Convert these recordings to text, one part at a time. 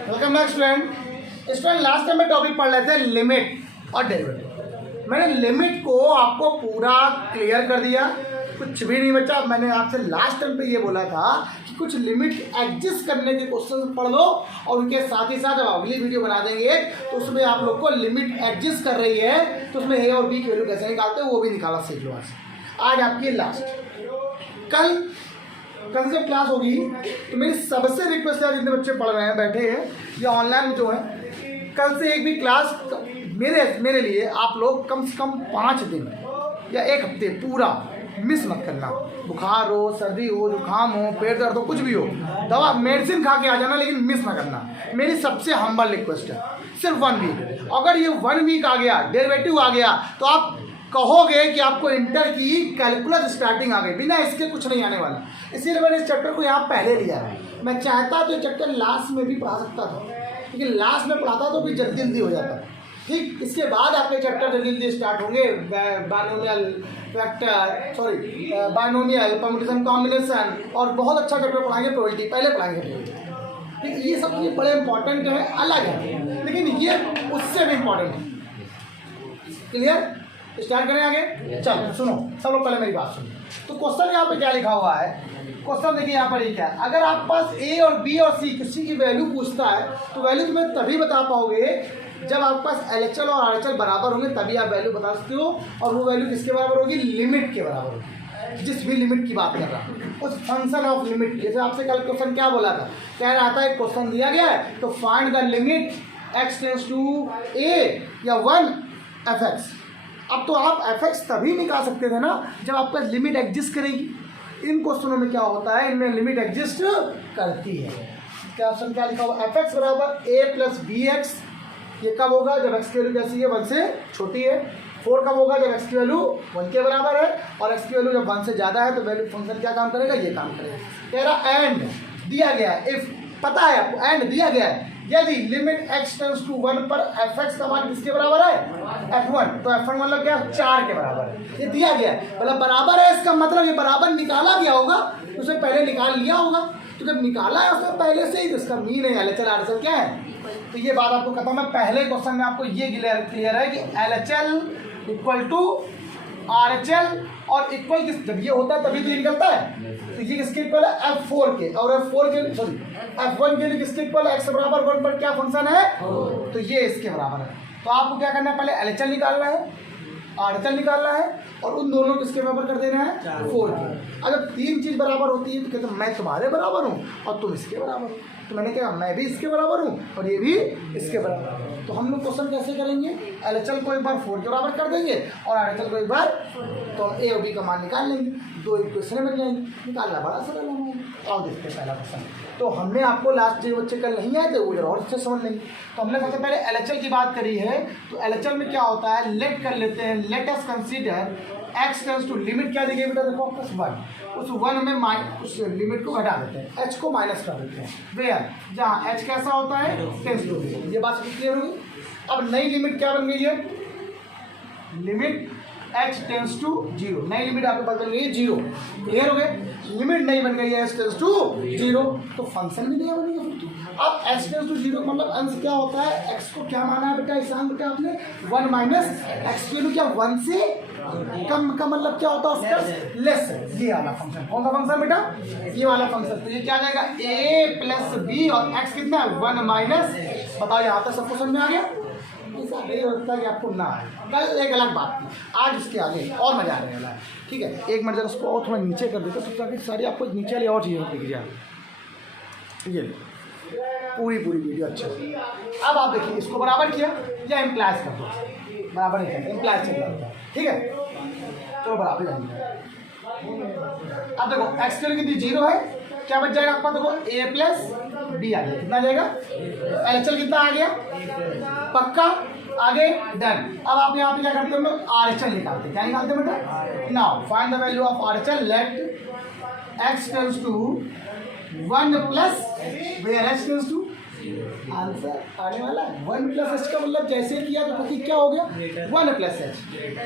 Welcome back student last time में topic पढ़ रहे थे लिमिट और डेरिवेटिव। मैंने लिमिट को आपको पूरा क्लियर कर दिया, कुछ भी नहीं बचा। मैंने आपसे लास्ट टाइम पे ये बोला था कि कुछ लिमिट एग्जिस्ट करने के क्वेश्चन पढ़ लो और उनके साथ ही साथ जब अगली वीडियो बना देंगे तो उसमें आप लोग को लिमिट एग्जिस्ट कर रही है तो उसमें ए और बी की वैल्यू कैसे निकालते हैं वो भी निकाला सीख लो। आज आपकी लास्ट, कल से क्लास होगी तो मेरी सबसे रिक्वेस्ट है जितने बच्चे पढ़ रहे हैं बैठे हैं या ऑनलाइन जो हैं, कल से एक भी क्लास मेरे लिए आप लोग कम से कम 5 दिन या 1 हफ्ते पूरा मिस मत करना। बुखार हो, सर्दी हो, जुकाम हो, पेट दर्द हो, कुछ भी हो, दवा मेडिसिन खा के आ जाना, लेकिन मिस ना करना। मेरी सबसे हम्बल रिक्वेस्ट है, सिर्फ 1 वीक। अगर ये 1 वीक आ गया, डेरिवेटिव आ गया, तो आप कहोगे कि आपको इंटर की कैलकुलस स्टार्टिंग आ गई, बिना इसके कुछ नहीं आने वाला। इसीलिए मैंने इस चैप्टर को यहाँ पहले लिया है। मैं चाहता तो ये चैप्टर लास्ट में भी पढ़ा सकता था, लेकिन लास्ट में पढ़ाता तो भी जल्दी हो जाता। ठीक, इसके बाद आपके चैप्टर जल्दी स्टार्ट होंगे, binomial factor, binomial permutation combination, और बहुत अच्छा चैप्टर पढ़ाएंगे प्रोबेबिलिटी, पहले पढ़ाएंगे प्रोबेबिलिटी। ठीक, ये सब चीज़ बड़े इंपॉर्टेंट है, अलग है, लेकिन ये उससे भी इम्पॉर्टेंट है। क्लियर? स्टार्ट करें आगे। चलो सुनो सब लोग, पहले मेरी बात सुनो। तो क्वेश्चन यहाँ पे क्या लिखा हुआ है? क्वेश्चन देखिए यहाँ पर, ये क्या है? अगर आप पास ए और बी और सी किसी की वैल्यू पूछता है तो वैल्यू तुम्हें तभी बता पाओगे जब आपके पास एलएचएल और आरएचएल बराबर होंगे, तभी आप वैल्यू बता सकते हो। और वो वैल्यू किसके बराबर होगी? लिमिट के बराबर होगी। जिस भी लिमिट की बात कर रहा हूँ, उस फंक्शन ऑफ लिमिट। जैसे आपसे कल क्वेश्चन क्या बोला था, कह रहा था एक क्वेश्चन दिया गया है तो find the limit x tends to a या 1 fx। अब तो आप fx तभी निकाल सकते थे ना जब आपका लिमिट एग्जिस्ट करेगी। इन क्वेश्चनों में क्या होता है, इनमें लिमिट एग्जिस्ट करती है। क्या ऑप्शन क्या लिखा हुआ? fx बराबर a प्लस bx। ये कब होगा? जब x की वैल्यू कैसी है? 1 से छोटी है। 4 कब होगा? जब x की वैल्यू 1 के बराबर है। और x की वैल्यू जब 1 से ज़्यादा है तो वैल्यू फंक्शन क्या काम करेगा? ये काम करेगा। कह रहा एंड दिया गया है, इफ पता है आपको, एंड दिया गया है यदि लिमिट x टेंड्स टू 1 पर fx का मान किसके बराबर है? f1। तो f1 मतलब क्या? 4 के बराबर है। ये दिया गया है, मतलब बराबर है, इसका मतलब ये बराबर निकाला गया होगा, उसे पहले निकाल लिया होगा। तो जब निकाला है उसने पहले से ही, तो इसका मीन है एलएचएल आरएचएल क्या है। तो ये बात आपको खत्म है। पहले क्वेश्चन में आपको ये क्लियर है कि एलएचएल इक्वल टू आरएचएल, और इक्वल किस, जब ये होता है तभी तो ये निकलता है। तो ये किसके इक्वल है? f4 के, और f4 के f1 के लिए किसके इक्वल है? x बराबर 1 पर क्या फंक्शन है? तो ये इसके बराबर है। तो आपको क्या करना है? पहले एलएचएल निकालना है, आरएचएल निकालना है, और उन दोनों किसके बराबर कर देना है? 4 के। अगर 3 चीज़ बराबर होती है तो कहते मैं तुम्हारे बराबर हूँ और तुम इसके बराबर हो। तो मैंने कहा मैं भी इसके बराबर हूँ और ये भी इसके बराबर है। तो हम लोग क्वेश्चन कैसे करेंगे? एलएचएल को एक बार 4 के बराबर कर देंगे और आरएचएल को एक बार, तो हम ए और बी का मान निकाल लेंगे, 2 इक्वेशन मिल जाएंगे। निकालना बड़ा सरल है। और देखते हैं पहला क्वेश्चन। तो हमने आपको लास्ट जो बच्चे कल नहीं आए थे वो और अच्छे समझ लेंगे। तो हमने सबसे पहले एलएचएल की बात करी है। तो एलएचएल में क्या होता है? लेट कर लेते हैं, let us consider x tends to, limit क्या देंगे बेटा? देखो प्लस 1, उस 1 में उस लिमिट को घटा देते हैं, h को माइनस कर देते हैं। वेयर जहाँ h कैसा होता है? Tends to 0। ये बात क्लियर होगी। अब नई लिमिट क्या बन गई है? Limit h tends to 0। नई लिमिट आपके पास बन गई है 0। क्लियर हो गए? लिमिट नहीं बन गई है h टेंड्स टू 0, तो फंक्शन भी नहीं बनेगा फिर। अब h टेंड्स टू 0 मतलब अंश क्या होता है? x को क्या माना है बेटा? इसान बेटा आपने 1 माइनस x की वैल्यू क्या? 1 से कम का मतलब क्या होता है उसका? लेस। ये वाला फंक्शन, कौन सा फंक्शन बेटा? ये वाला फंक्शन। तो ये क्या आ जाएगा? a प्लस b, और x कितना है? 1 माइनस। बताओ यहाँ तक सब क्वेश्चन में आ गया? ऐसा नहीं होता कि आपको ना आए। कल एक अलग बात थी, आज इसके आगे और मजा आने वाला है। ठीक है, एक मिनट जरा उसको और थोड़ा नीचे कर देते तो ताकि सारी आपको नीचे वाली और चीज़ें दिख जाए। ये पूरी वीडियो अच्छा है। अब आप देखिए, इसको बराबर किया या इम्प्लाइज कर दो, बराबर नहीं करते, इम्प्लाइज चल रहा है। ठीक है, चलो बराबर जाएंगे। अब देखो x की वैल्यू कितनी? 0 है। क्या बच जाएगा आपका? देखो a प्लस b आ गया। कितना आ जाएगा? एलएचएल कितना आ गया? पक्का। आगे डन। अब आप यहाँ पे क्या करते हो? आरएचएल निकालते हैं। क्या निकालते हैं बेटा? Now find the value of RHL. Let x tends to 1 plus where h tends to answer आने वाला है 1 प्लस एच का मतलब जैसे किया तो प्रतीक क्या हो गया 1 प्लस एच।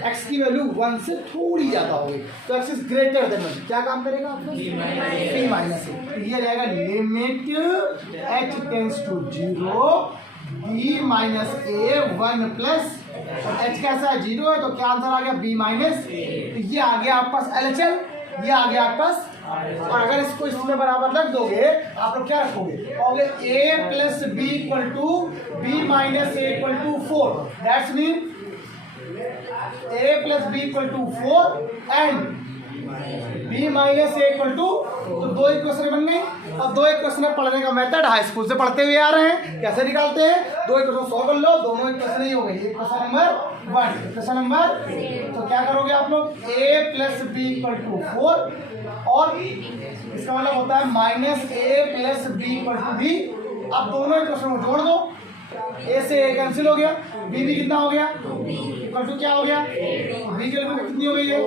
एक्स की वैल्यू 1 से थोड़ी ज़्यादा हो गई तो एक्स इज ग्रेटर देन 1, क्या काम करेगा आपका बी माइनस ए। ये रहेगा limit H tends to 0 B minus A 1 plus H कैसा है 0 है तो क्या आंसर आ गया बी माइनस। ये आ गया आपके पास एलएचएल, ये आ गया आपके पास। और अगर इसको इसमें बराबर रख दोगे आप लोग क्या रखोगे, कहोगे a plus B equal to B minus A equal to 4, that's mean a plus B equal to 4 and b minus A equal to, तो दो इक्वेशन बन गई। अब दो इक्वेशन पढ़ने का मेथड हाई स्कूल से पढ़ते हुए आ रहे हैं, कैसे निकालते हैं, दो इक्वेशन सॉल्व कर लो, दोनों इक्वेशन ही हो गई। इक्वेशन नंबर 1, इक्वेशन नंबर, तो क्या करोगे आप लोग a plus B equal to 4 और इसका मतलब होता है minus A plus B equal to B. अब दोनों इक्वेशन को जोड़ दो, ए से ए कैंसिल हो गया, बी भी कितना हो गया इक्वल टू क्या हो गया, बी की वैल्यू कितनी हो गई है,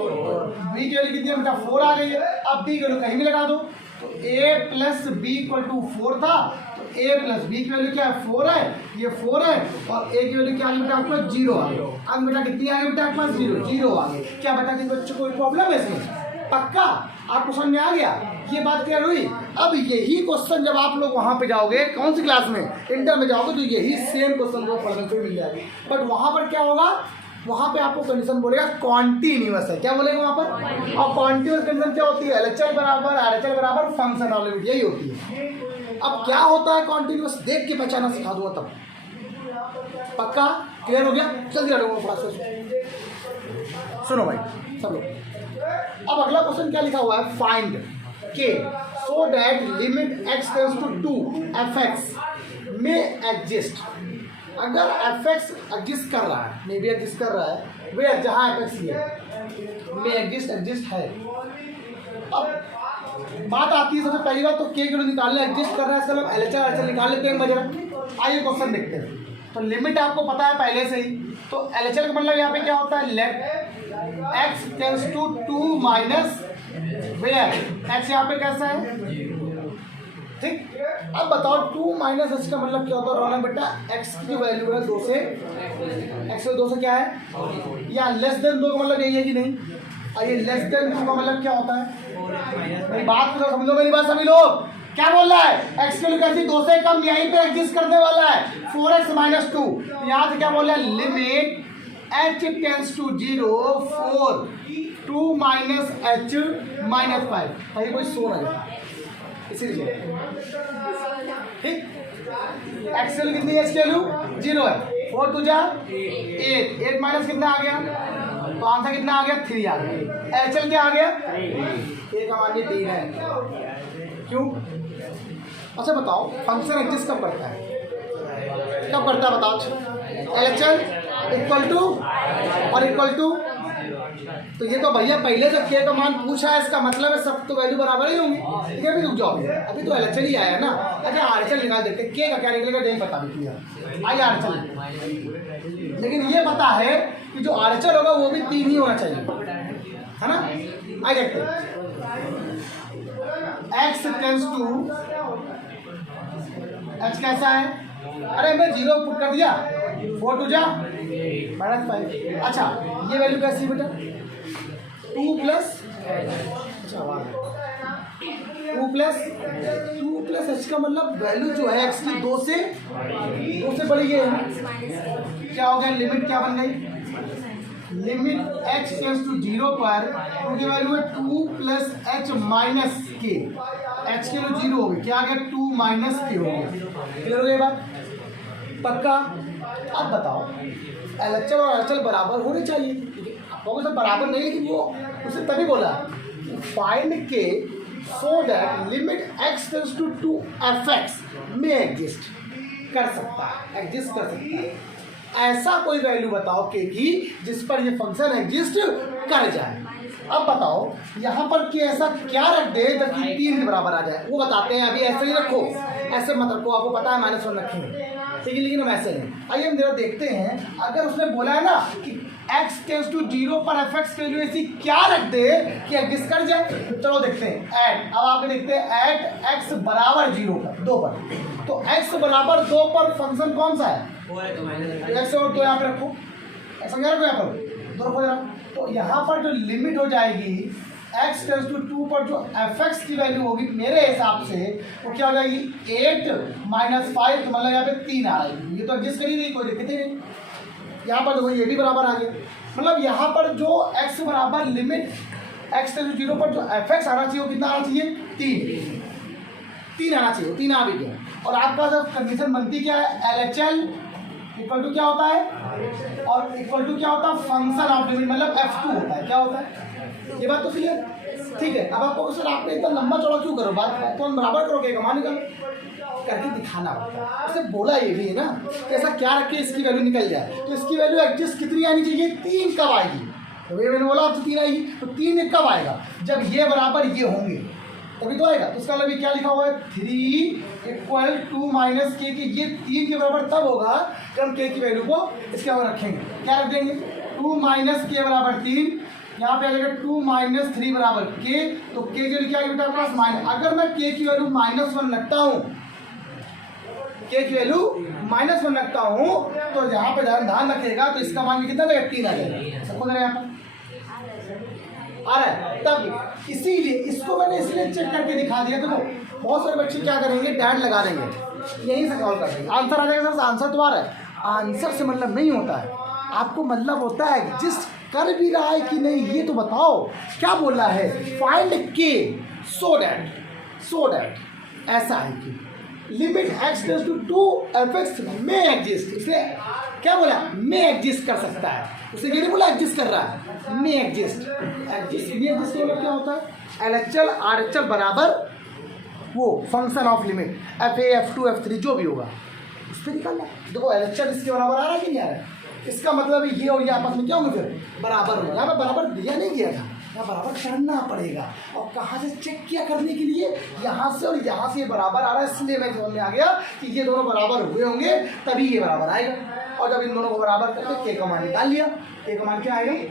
बी की वैल्यू कितनी है बेटा 4 आ गई है। अब बी की वैल्यू कहीं भी लगा दो, तो ए प्लस बी इक्वल टू 4 था, तो ए प्लस बी की वैल्यू क्या है 4 है, ये 4 है और ए की वैल्यू क्या आ गई बेटा आपके पास 0 आ गई। अब बेटा कितनी आ गई बेटा आपके पास 0 आ गई। क्या बेटा कि बच्चों कोई प्रॉब्लम है इसमें, पक्का आपको समझ में आ गया, ये बात क्लियर हुई। अब यही क्वेश्चन जब आप लोग वहां पे जाओगे, कौन सी क्लास में, इंटर में जाओगे, तो यही सेम क्वेश्चन को पढ़ने को मिल जाएगी। बट वहां पर क्या होगा, वहां पे आपको कंडीशन बोलेगा कॉन्टिन्यूअस है, क्या बोलेगा वहां पर, और कॉन्टिन्यूअस कंडीशन क्या होती है, एलएचएल बराबर आरएचएल बराबर फंक्शन ऑफ लिमिट, यही होती है। अब क्या होता है कॉन्टिन्यूअस, देख के पहचाना सिखा दूंगा तब, पक्का क्लियर हो गया। जल्दी आ लोगों को सुनो भाई सब लोग। अब अगला क्वेश्चन क्या लिखा हुआ है, find K so that limit X tends to 2 F X में एग्जिस्ट। अगर एफ एक्स एग्जिस्ट कर रहा है, मे भी एग्जिस्ट कर रहा है, वे जहाँ एफ एक्स है में एग्जिस्ट है। अब बात आती है सबसे पहली बात तो के की वैल्यू निकालने, एग्जिस्ट कर रहा है इसका मतलब एलएचएल निकाल लेते हैं मजा। आइए क्वेश्चन देखते हैं। तो लिमिट आपको पता है पहले से ही, तो एलएचएल का मतलब यहाँ पे क्या होता है, let x tends to 2 minus where x यहाँ पे कैसा है, ठीक। अब बताओ 2 माइनस एच का मतलब क्या होता है, रोना बेटा x की वैल्यू है 2 से, x 2 से क्या है, या लेस देन 2 का मतलब यही है कि नहीं, और ये लेस देन 2 का मतलब क्या होता है, मेरी बात को समझो, मेरी बात सभी लोग, क्या बोल रहा है, x की वैल्यू कैसी 2 से कम, यहीं पे एग्जिस्ट करने वाला है 4x माइनस 2। यहाँ से क्या बोल रहा है, limit h tends to 0 4 2 minus H minus 5, भाई कोई सो ना जाए इसीलिए, ठीक। एक्स वैल्यू कितनी है, एच की वैल्यू 0 है, 4 2 जा 8 माइनस कितना आ गया, तो आंसर कितना आ गया 3 आ गया। एच एल क्या आ गया, ए का मान 3 है, क्यों। अच्छा बताओ फंक्शन एग्जिस्ट कब करता है, कब करता है बताओ, एच एल इक्वल टू और इक्वल टू, तो ये तो भैया पहले जब के का मान पूछा है, इसका मतलब है सब तो वैल्यू बराबर ही होंगी, ठीक है। अभी रुक जाओ, अभी तो एलएचएल ही आया ना। अच्छा आरएचएल निकाल देते हैं, के का क्या निकलेगा नहीं पता भी किया, आइए आरएचएल, लेकिन ये पता है कि जो आरएचएल होगा वो भी 3 ही होना चाहिए, है ना। आइए देखते हैं, एक्स टेंस टू एच कैसा है, अरे मैं 0 पुट कर दिया, 4 2 जा माइनस 5। अच्छा ये वैल्यू कैसी बेटा 2 प्लस, अच्छा 2 प्लस एच का मतलब वैल्यू जो है एक्स की 2 से बड़ी है, क्या हो गया, लिमिट क्या बन गई, लिमिट एक्स टेंस टू 0 पर उनकी वैल्यू है 2 प्लस एच माइनस के, एच की वैल्यू 0 हो गई, क्या आ गया 2 माइनस के हो गया, क्लियर हो गई बात, पक्का। अब बताओ एलएचएल और आरएचएल बराबर होने चाहिए, आपको सब बराबर नहीं, लेकिन वो उसने तभी बोला find K so that limit X tends to 2 F X में एग्जिस्ट कर सकता है, ऐसा कोई वैल्यू बताओ के की जिस पर ये फंक्शन एग्जिस्ट कर जाए। अब बताओ यहाँ पर कि ऐसा क्या रख दे जबकि 3 के बराबर आ जाए, वो बताते हैं। अभी ऐसे ही रखो, ऐसे मत रखो, आपको पता है -1 रखेंगे, ठीक है, लेकिन हम ऐसे नहीं। आइए हम जरा देखते हैं, अगर उसने बोला है ना कि x टेंस टू 0 पर एफ एक्स की वैल्यू ऐसी क्या रख दे कि एग्जिस्ट कर जाए, चलो देखते हैं। एट, अब आप देखते हैं एट x बराबर 0 पर 2 पर, तो x बराबर 2 पर फंक्शन कौन सा है? x और 2 यहाँ पे रखो, ऐसा क्या रखो यहाँ पर 2 रखो जरा। तो यहाँ पर जो लिमिट हो जाएगी x टेंस टू 2 पर जो fx की वैल्यू होगी मेरे हिसाब से वो क्या हो जाएगी 8 - 5, तो मतलब यहाँ पे 3 आ रहा है। ये तो एडजस्ट करी नहीं, कोई दिक्कत ही नहीं। यहाँ पर देखो ये भी बराबर आ गया, मतलब यहाँ पर जो x बराबर लिमिट x टेंस टू 0 पर जो fx आना चाहिए वो कितना आना चाहिए 3 आना चाहिए, 3 आ भी गया। और आपका जब कंडीशन बनती क्या है LHL इक्वल टू क्या होता है और इक्वल टू क्या होता है फंक्शन ऑफ लिमिट, मतलब f2 होता है। क्या होता है ये बात तो क्लियर, ठीक है। अब आपको सर आपने इतना लंबा चौड़ा क्यों करो, बात तो हम बराबर करोगे मान निकल करके दिखाना होता है। उसने बोला ये भी है ना कि ऐसा क्या रखे इसकी वैल्यू निकल जाए, तो इसकी वैल्यू एडजस्ट कितनी आनी चाहिए 3 कब आएगी, तो ये मैंने बोला आपसे 3 आएगी, तो 3 कब आएगा जब ये बराबर ये होंगे तभी तो आएगा। तो इसका मतलब ये क्या लिखा हुआ है 3 = 2 - k, कि ये 3 के बराबर तब होगा जब हम k की वैल्यू को इसके ऊपर रखेंगे। क्या रख देंगे 2 - k बराबर 3, यहाँ पे आ जाएगा 2 - 3 बराबर k, तो k की वैल्यू क्या है बेटा पास माइनस। अगर मैं k की वैल्यू -1 रखता हूँ, k की वैल्यू -1 रखता हूँ, तो यहाँ पे ध्यान रखिएगा तो इसका मान कितना देगा 3 आ जाएगा। सबको यहाँ पर आ रहा है, तब इसीलिए इसको मैंने इसलिए चेक करके दिखा दिया। देखो बहुत सारे बच्चे क्या करेंगे डैड लगा देंगे, यहीं से सॉल्व कर देंगे, आंसर आ जाएगा सर। आंसर तो आ रहा है, आंसर से मतलब नहीं होता है, आपको मतलब होता है जिस कर भी रहा है कि नहीं ये तो बताओ। क्या बोल रहा है फाइंड के सो डैट ऐसा है कि limit x tends to 2 fx में एग्जिस्ट, इसलिए क्या बोला में एग्जिस्ट कर सकता है, उसे ये नहीं बोला एग्जिस्ट कर रहा है, में एग्जिस्ट क्या होता है LHL RHL बराबर वो function of limit FA F2 F3 जो भी होगा उस पर निकालना। देखो LHL इसके बराबर आ रहा है कि नहीं आ रहा है, इसका मतलब ये और ये आपस में क्या होंगे फिर बराबर होगा। यहाँ पर बराबर दिया नहीं गया था, यहाँ बराबर करना पड़ेगा। और कहाँ से चेक किया करने के लिए, यहाँ से और यहाँ से ये बराबर आ रहा है, इसलिए मैं समझ में आ गया कि ये दोनों बराबर हुए होंगे तभी ये बराबर आएगा। और जब इन दोनों को बराबर करके k का मान निकाल लिया, k का मान क्या आएगा -1।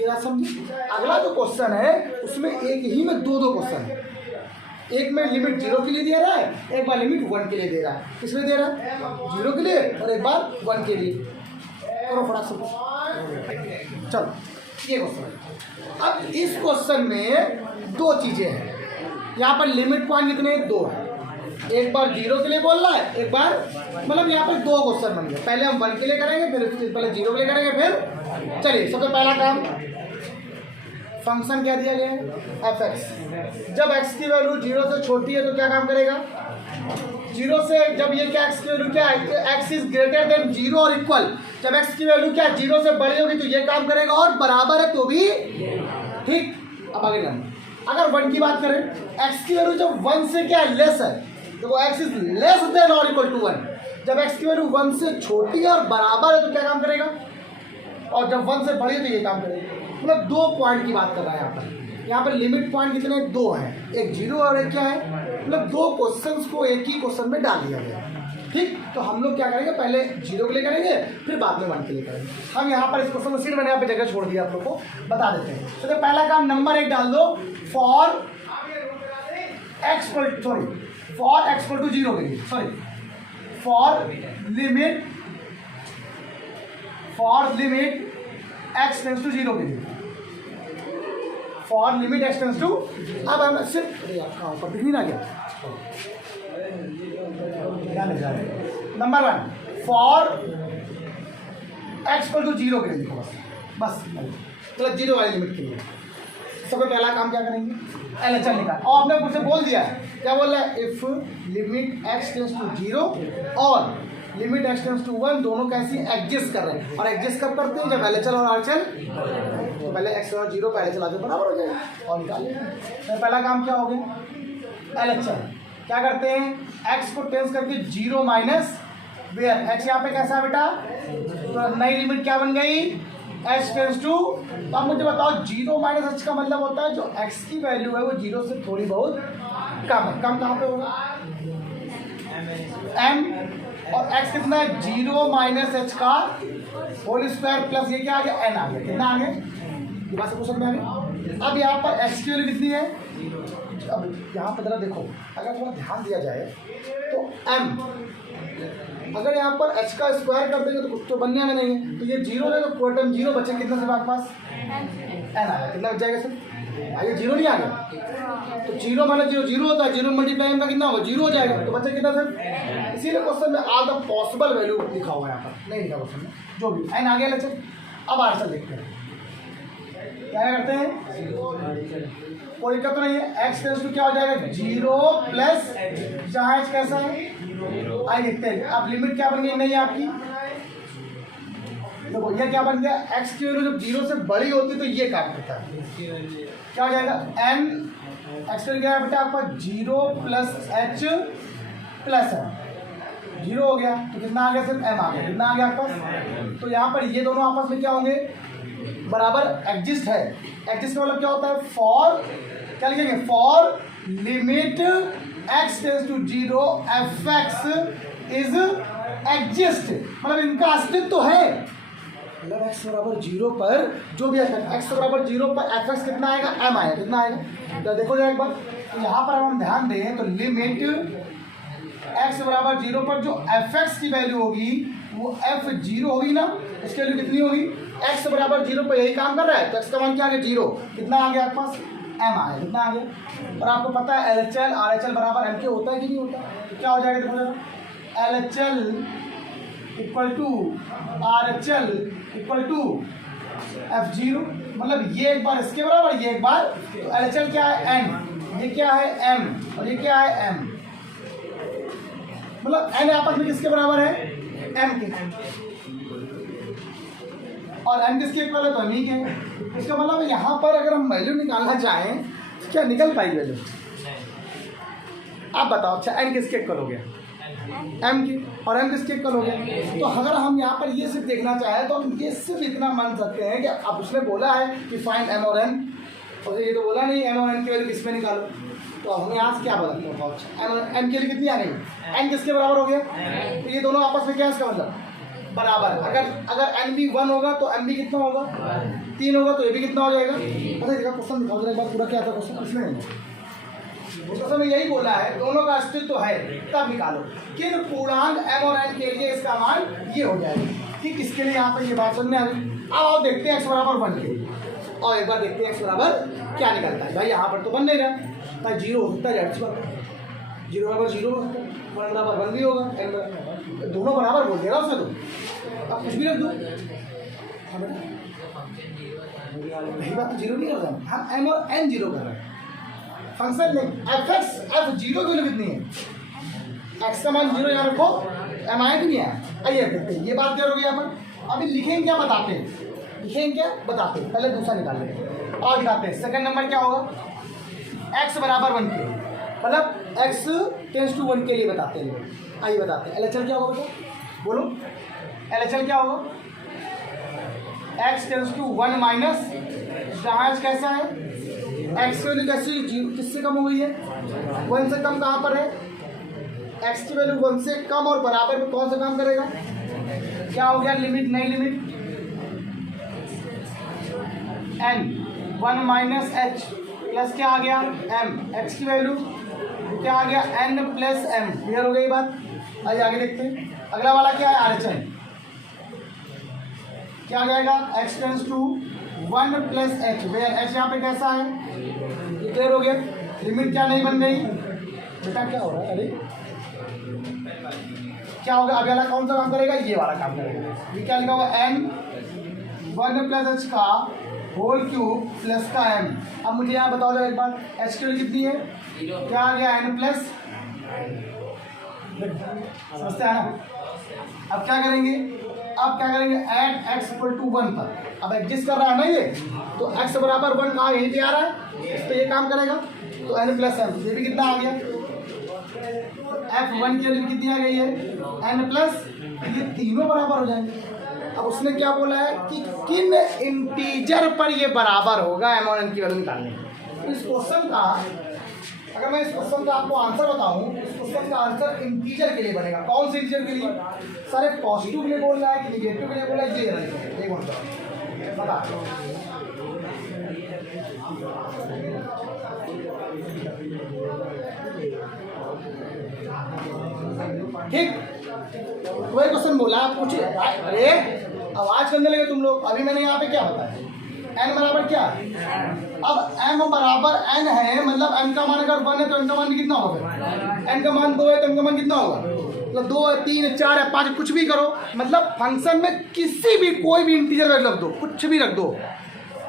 ये बात समझिए। अगला जो क्वेश्चन है उसमें एक ही में दो क्वेश्चन है, एक में लिमिट 0 के लिए दे रहा है, एक बार लिमिट 1 के लिए दे रहा है। किस लिए दे रहा है 0 के लिए और एक बार 1 के लिए। करो फटाक से, चलो ये क्वेश्चन है। अब इस क्वेश्चन में दो चीजें हैं, यहाँ पर लिमिट पॉइंट कितने 2 है, एक बार 0 के लिए बोल रहा है, एक बार मतलब यहाँ पर 2 क्वेश्चन बन गए। पहले हम 1 के लिए करेंगे, फिर पहले 0 के लिए करेंगे, फिर चलिए सबसे पहला काम फंक्शन क्या दिया गया है fx। जब x की वैल्यू 0 से छोटी है तो क्या काम करेगा 0 से, जब ये क्या x की वैल्यू क्या है x इज ग्रेटर देन 0 और इक्वल, जब x की वैल्यू क्या 0 से बड़ी होगी तो ये काम करेगा और बराबर है तो भी ठीक। अब आगे जाना, अगर 1 की बात करें x की वैल्यू जब 1 से क्या लेस है, देखो x इज लेस देन और इक्वल टू 1, जब x की वैल्यू 1 से छोटी है और बराबर है तो क्या काम करेगा, और जब 1 से बड़ी है तो ये काम करेगा। मतलब 2 पॉइंट की बात कर रहा है यहाँ पर लिमिट पॉइंट कितने 2 हैं, एक 0 और एक क्या है, मतलब 2 क्वेश्चंस को एक ही क्वेश्चन में डाल दिया गया। ठीक, तो हम लोग क्या करेंगे पहले 0 के लिए करेंगे फिर बाद में 1 के लिए करेंगे। हम यहाँ पर इस क्वेश्चन को सिर्फ मैंने यहाँ पे जगह छोड़ दिया, आप लोग को बता देते हैं। तो पहला काम नंबर 1 डाल दो फॉर x इक्वल टू 0 के लिए, sorry for limit x tends to 0 के लिए, for limit x tends to, अब हम सिर्फ ऊपर दिख नहीं रहा क्या, number 1 for x equal to 0 के लिए लिखो बस मतलब 0 वाली लिमिट के लिए। सबसे पहला काम क्या करेंगे LHL निकाल, और आपने मुझसे बोल दिया है क्या बोल रहा है if limit x tends to 0 और लिमिट x टेंस टू 1 दोनों कैसी एडजस्ट कर रहे हैं, और एडजस्ट कब करते हैं जब LHL और RHL, तो पहले x और 0 पहले चला दो बराबर हो जाएगा और निकाल लेंगे। तो पहला काम क्या हो गया LHL, क्या करते हैं x को टेंस करके 0 माइनस वेयर x यहाँ पे कैसा है बेटा, तो नई लिमिट क्या बन गई h टेंस टू, तो आप मुझे बताओ 0 माइनस h का मतलब होता है जो x की वैल्यू है वो 0 से थोड़ी बहुत कम है, कम कहाँ पे होगा m, और x कितना है 0 माइनस h का होल स्क्वायर प्लस ये क्या आ गया n आ गया, कितना आ गया ये बात सबको समझ में आ गई। अब यहाँ पर x की वैल्यू कितनी है, अब यहाँ पर जरा देखो अगर थोड़ा ध्यान दिया जाए तो m, अगर यहाँ पर h का स्क्वायर कर देंगे तो कुछ तो बनने में नहीं है, तो ये जीरो है, तो कोई टर्म जीरो बचे, कितना से आपके पास n आया, कितना बच जाएगा सर? आइए जीरो नहीं आ गया, तो जीरो माना जीरो जीरो होता है, जीरो मल्टीप्लाई m का कितना होगा, जीरो हो जाएगा, तो बचा कितना सर? इसीलिए क्वेश्चन में ऑल द पॉसिबल वैल्यू लिखा हुआ है, यहाँ पर नहीं लिखा क्वेश्चन में, जो भी n आ गया लेक्चर। अब आंसर देखते हैं, क्या करते हैं, कोई दिक्कत नहीं है, x टेंस टू क्या हो जाएगा, जीरो प्लस, जहाँ h कैसा है, आइए देखते हैं। अब लिमिट क्या बन गई नहीं है आपकी, देखो ये क्या बन गया, x की वैल्यू जब जीरो से बड़ी होती है तो ये काम करता है, क्या हो जाएगा, n x क्या है बेटा आपका, zero plus h plus m, zero हो गया तो कितना आ गया सर, m आ गया, कितना आ गया आपके पास, तो यहाँ पर ये दोनों आपस में क्या होंगे, बराबर एग्जिस्ट है। एग्जिस्ट का मतलब क्या होता है, फॉर, क्या लिखेंगे, for limit x tends to zero F X is exist, मतलब इनका अस्तित्व तो है, मतलब x बराबर जीरो पर जो भी x बराबर जीरो पर एफ एक्स कितना आएगा, m आएगा, कितना आएगा, तो देखो जरा एक बार, तो यहाँ पर हम ध्यान दें तो लिमिट x बराबर जीरो पर जो एफ एक्स की वैल्यू होगी वो f जीरो होगी ना, इसकी वैल्यू कितनी होगी, x बराबर जीरो पर यही काम कर रहा है, तो x का मान क्या आ गया, जीरो, कितना आ गया आपके पास, m आ गया, कितना आ गया, और आपको पता है LHL RHL बराबर m के होता है कि नहीं होता, तो क्या हो जाएगा, देखो जरा, LHL equal to RHL equal to F0, मतलब ये एक बार इसके बराबर, ये एक बार, तो LHL क्या है n, ये क्या है m, और ये क्या है m, मतलब n आपस में किसके बराबर है, m के, और n किसके इक्वल है, तो m ही के, इसका मतलब यहाँ पर अगर हम वैल्यू निकालना चाहें तो क्या निकल पाएगी वैल्यू, आप बताओ। अच्छा n किसके इक्वल हो गया, m की, और m किसके इक्वल हो गया, तो अगर हम यहाँ पर ये सिर्फ देखना चाहें तो हम ये सिर्फ इतना मान सकते हैं कि अब उसने बोला है कि फाइंड m और n, और ये तो बोला नहीं m और n की वैल्यू किसमें निकालो, तो हमें यहाँ से क्या पता चलता है, m की वैल्यू कितनी आ गई, n किसके बराबर हो गया, तो ये दोनों आपस में क्या है, इसका मतलब बराबर, अगर n भी 1 होगा तो m भी कितना होगा, 3 होगा, तो ये भी कितना हो जाएगा। अच्छा देखा क्वेश्चन दिखाओ जरा एक बार, पूरा क्या था क्वेश्चन, इसमें नहीं क्वेश्चन में यही बोला है दोनों का अस्तित्व तो है, तब निकालो किन पूर्णांक m और n के लिए इसका मान ये हो जाएगा, ठीक, इसके लिए यहाँ पर ये बात समझ में आ गई। अब आओ देखते हैं x बराबर 1 के लिए, और एक बार देखते हैं x बराबर क्या निकलता है, भाई यहाँ पर तो बन नहीं रहा, भाई जीरो हो सकता है, जीरो बराबर जीरो, 1 बराबर 1 भी होगा, n दोनों बराबर बोल देगा उसने, तो अब कुछ भी रख दो, हाँ बेटा यही बात, तो जीरो नहीं कर रहा है, हम m और n जीरो कर रहे हैं, फंक्शन में एफ एक्स एफ जीरो की वैल्यू कितनी है, x का मान जीरो यहाँ रखो, m आया कि नहीं आया, आइए देखते हैं, ये बात क्या होगी यहाँ पर, अभी लिखेंगे क्या बताते हैं, लिखेंगे क्या बताते हैं, पहले दूसरा निकाल लेते हैं और दिखाते हैं। सेकंड नंबर क्या होगा, x बराबर 1 के लिए, मतलब x टेंस टू 1 के लिए बताते हैं, आइए बताते हैं। LHL क्या होगा बेटा, बोलो LHL क्या होगा, x टेंस टू 1 माइनस, जहाँ h कैसा है, x की वैल्यू कैसी किससे कम हो गई है, 1 से कम, कहाँ पर है, x की वैल्यू 1 से कम और बराबर में कौन सा काम करेगा, क्या हो गया, लिमिट, नई limit n 1 minus h plus क्या आ गया m, x की वैल्यू क्या आ गया n प्लस m, क्लियर हो गई बात। आइए आगे देखते हैं, अगला वाला क्या है, RHL क्या आ जाएगा, x tends to 1 plus h, where h यहाँ पे कैसा है, क्लियर हो गया, लिमिट क्या नहीं बन गई बेटा, क्या हो रहा है, अरे क्या होगा, अभी वाला कौन सा काम करेगा, ये वाला काम करेगा, ये क्या लिखा होगा, n 1 प्लस h का होल क्यूब प्लस का m। अब मुझे यहाँ बताओ जरा एक बार, h की वैल्यू कितनी है, क्या आ गया, n प्लस, समझते हैं ना, अब क्या करेंगे, ऐड x इक्वल टू 1 पर, अब एग्जिस्ट कर रहा है ना ये, तो x बराबर 1 कहाँ यहीं पे आ रहा है, तो ये काम करेगा, तो n प्लस m, ये भी कितना आ गया, f1 की वैल्यू कितनी आ गई है, n प्लस, ये तीनों बराबर हो जाएंगे। अब उसने क्या बोला है कि किन इंटीजर पर ये बराबर होगा m और n की वैल्यू निकालने, तो इस क्वेश्चन का, अगर मैं इस क्वेश्चन का आपको आंसर बताऊं, इस क्वेश्चन का आंसर इंटीजर के लिए बनेगा, कौन से इंटीजर के लिए, सारे पॉजिटिव के लिए बोल रहा है कि निगेटिव के लिए बोल रहा है, ये कौन सा बता, ठीक, वही क्वेश्चन बोला आप पूछिए। अरे आवाज करने लगे तुम लोग। अभी मैंने यहाँ पे क्या बताया, n बराबर क्या, अब m बराबर n है, मतलब n का मान अगर 1 है तो n का मान कितना होगा, n का मान 2 है तो n का मान कितना होगा, मतलब 2 है, 3 है, 4 है, 5, कुछ भी करो, मतलब फंक्शन में किसी भी कोई भी इंटीजर वैल्यू रख दो, कुछ भी रख दो,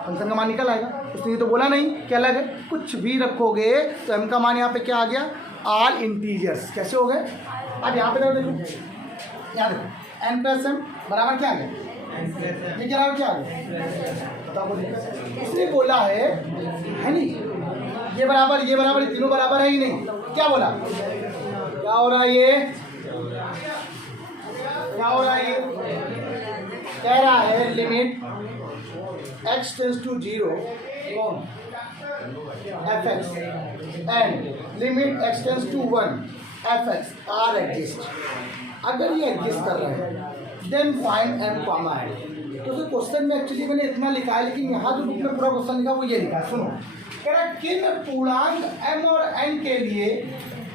फंक्शन का मान निकल आएगा। उसने तो बोला नहीं क्या अलग है, कुछ भी रखोगे तो m का मान यहाँ पे क्या आ गया, ऑल इंटीजर्स। कैसे हो गए, अब यहाँ पे देखो, यहाँ देखो n प्लस m बराबर क्या आ गया, ये क्या बराबर क्या आ गया, बताओ। इसने बोला है नहीं, ये बराबर ये तीनों बराबर है ही नहीं, क्या बोला, क्या हो रहा है ये, क्या हो रहा है ये, कह रहा है limit x tends to 0 f x and limit x tends to 1 f x are exist. अगर ये एग्जिस्ट कर रहे हैं then find m comma n। तो उस क्वेश्चन में एक्चुअली मैंने इतना लिखा है, लेकिन यहाँ जो बुक में पूरा क्वेश्चन लिखा वो ये लिखा है, सुनो। कह रहा किन पूर्णांक m और n के लिए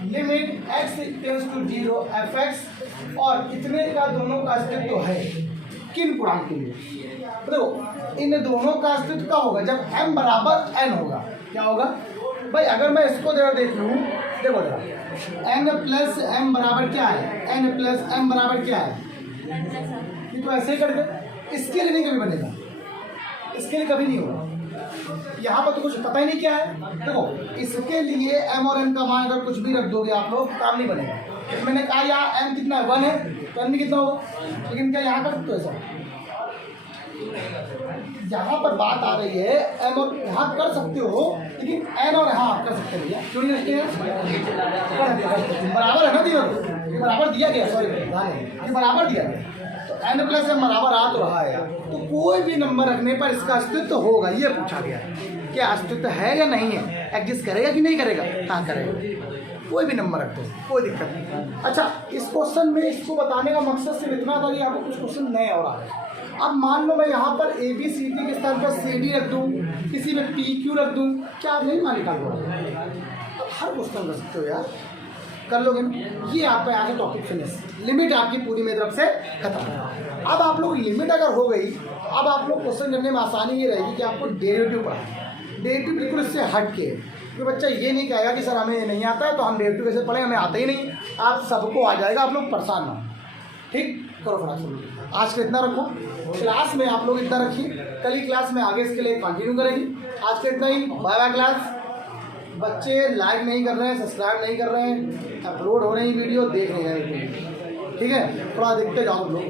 limit x tends to 0 f x और कितने का दोनों का अस्तित्व है, किन पूर्णांक के लिए। देखो इन दोनों का अस्तित्व कब होगा, जब m बराबर n होगा। क्या होगा भाई, अगर मैं इसको देख लूँ, देखो जरा n प्लस m बराबर क्या है, n प्लस m बराबर क्या है, ये तो ऐसे ही कर दे, इसके लिए नहीं कभी बनेगा, इसके लिए कभी नहीं होगा। यहाँ पर तो कुछ पता ही नहीं क्या है। देखो इसके लिए m और n का मान अगर कुछ भी रख दोगे आप लोग, काम नहीं बनेगा। मैंने कहा यहाँ m कितना है, 1 है, तो n भी कितना होगा, लेकिन क्या यहाँ कर सकते हो ऐसा, यहाँ पर बात आ रही है m और यहाँ कर सकते हो, लेकिन n और यहाँ कर सकते हो भैया, क्यों नहीं रखते हैं, बराबर है ना, दिया बराबर दिया गया, सॉरी ये बराबर दिया गया, तो n प्लस m बराबर आ तो रहा है। तो कोई भी नंबर रखने पर इसका अस्तित्व होगा, ये पूछा गया है, क्या अस्तित्व है या नहीं है, एग्जिस्ट करेगा कि नहीं करेगा, हाँ करेगा, कोई भी नंबर रख दो, कोई दिक्कत नहीं। अच्छा इस क्वेश्चन में इसको बताने का मकसद सिर्फ इतना था कि आपको कुछ क्वेश्चन नए हो रहा है। अब मान लो मैं यहाँ पर ए बी सी डी के स्थान पर सी डी रख दूँ, किसी में पी क्यू रख दूँ, क्या आप नहीं मान निकाल पाओगे, अब हर क्वेश्चन कर सकते हो यार, कर लोगे ना। ये आपका यहाँ से टॉपिक फिनिश, लिमिट आपकी पूरी मेरी तरफ से खत्म। अब आप लोग लिमिट अगर हो गई, अब आप लोग क्वेश्चन करने में आसानी ये रहेगी कि आपको डेरिवेटिव पढ़ा, डेरिवेटिव बिल्कुल इससे हट के, कि बच्चा ये नहीं कहेगा कि सर हमें नहीं आता है तो हम डेरिवेटिव कैसे पढ़ें, हमें आता ही नहीं, आप सबको आ जाएगा, आप लोग परेशान ना, ठीक करो फटाफट। आज के इतना रखो, क्लास में आप लोग इतना रखिए, कल ही क्लास में आगे इसके लिए कंटिन्यू करेंगे। आज के इतना ही, बाय बाय क्लास। बच्चे लाइक नहीं कर रहे हैं, सब्सक्राइब नहीं कर रहे हैं, अपलोड हो रही वीडियो देख नहीं रहे हैं, ठीक है, थोड़ा देखते जाओ लोग।